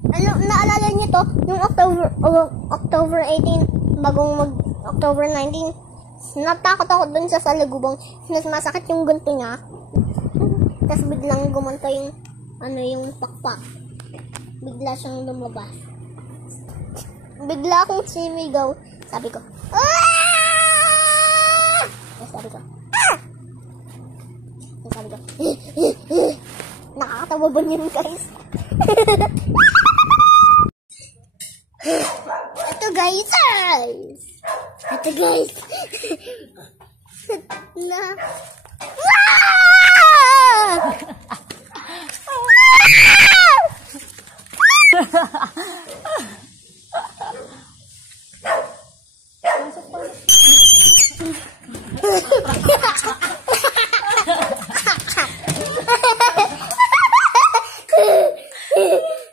Ano, naalala niyo to? Yung October 18, bagong October 19, natakot ako dun sa salagubang. Masakit yung gunto niya. Tapos biglang gumunta yung, yung pakpak. Bigla siyang lumabas. Bigla akong simigaw. Sabi ko, "Ah!" Sabi ko, "Ah!" Sabi ko, nakakatawa ba yun, guys? Ito guys. Na.